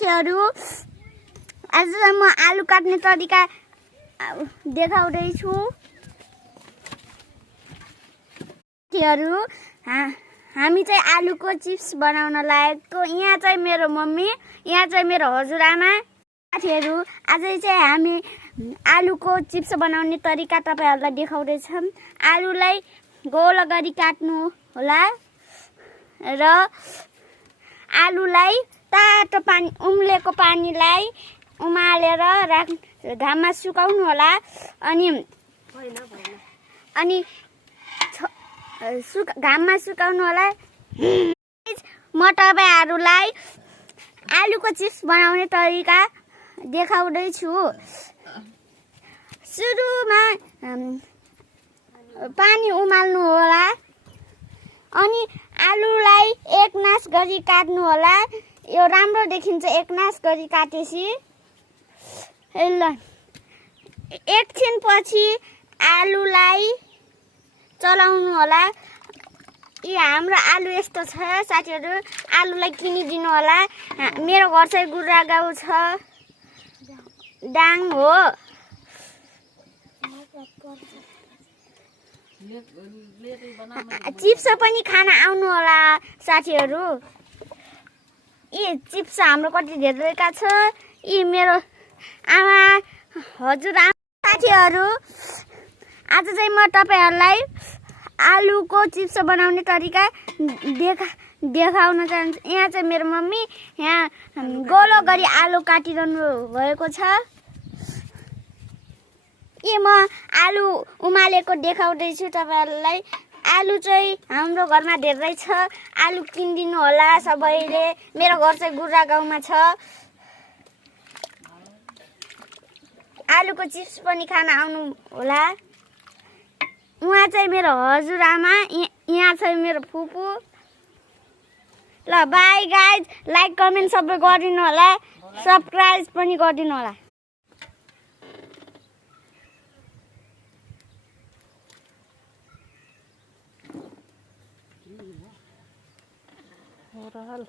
साथीहरु आज म आलु काट्ने तरिका देखाउँदैछु। साथीहरु हामी चाहिँ आलुको चिप्स बनाउन लागेको। यहाँ चाहिँ मेरो मम्मी, यहाँ चाहिँ मेरो हजुरआमा। साथीहरु आज चाहिँ हामी आलुको चिप्स बनाउने तरिका तपाईहरुलाई देखाउँदैछौं। आलुलाई गोल गरी काट्नु होला र आलुलाई तातो पानी उम्लेको पानीलाई उमालेर घाममा सुकाउनु होला। अनि घाममा सुकाउनु होला। म तपाईहरुलाई आलुको चिप्स बनाउने तरिका देखाउँदैछु। सुरुमा पानी उमाल्नु होला अनि आलुलाई एक नास गरी काट्नु होला। यो राम्रो देखिन्छ एक नास गरी काटेसी। ल एकछिन पछि आलुलाई चलाउनु होला। हाम्रो आलु यस्तो छ साथीहरु, आलुलाई किनिदिनु होला। मेरो घर चाहिँ गुरागाउँ छ, डाङ हो। चिप्स पनि खाना आउनु होला साथीहरु। यी चिप्स हाम्रो कति धेरैका छ। यी मेरो आमा हजुरआमा। साथीहरु आज चाहिँ म तपाईहरुलाई आलुको चिप्स बनाउने तरिका देखाउन चाहन्छु। यहाँ चाहिँ मेरो मम्मी यहाँ गोलो गरी आलु काटिरहनु भएको छ। म आलु उमालेको देखाउँदैछु तपाईहरुलाई। आलु चाहिँ हाम्रो घरमा धेरै छ। आलु किनिदिनु होला सबैले। मेरो घर चाहिँ गुरागाउँमा छ। आलुको चिप्स पनि खान आउनु होला। उहाँ चाहिँ मेरो हजुरआमा, यहाँ चाहिँ मेरो फुपू। ल बाई गाइज, लाइक कमेन्ट सबै गरिदिनु होला, सब्स्क्राइब पनि गरिदिनु होला। हो रहल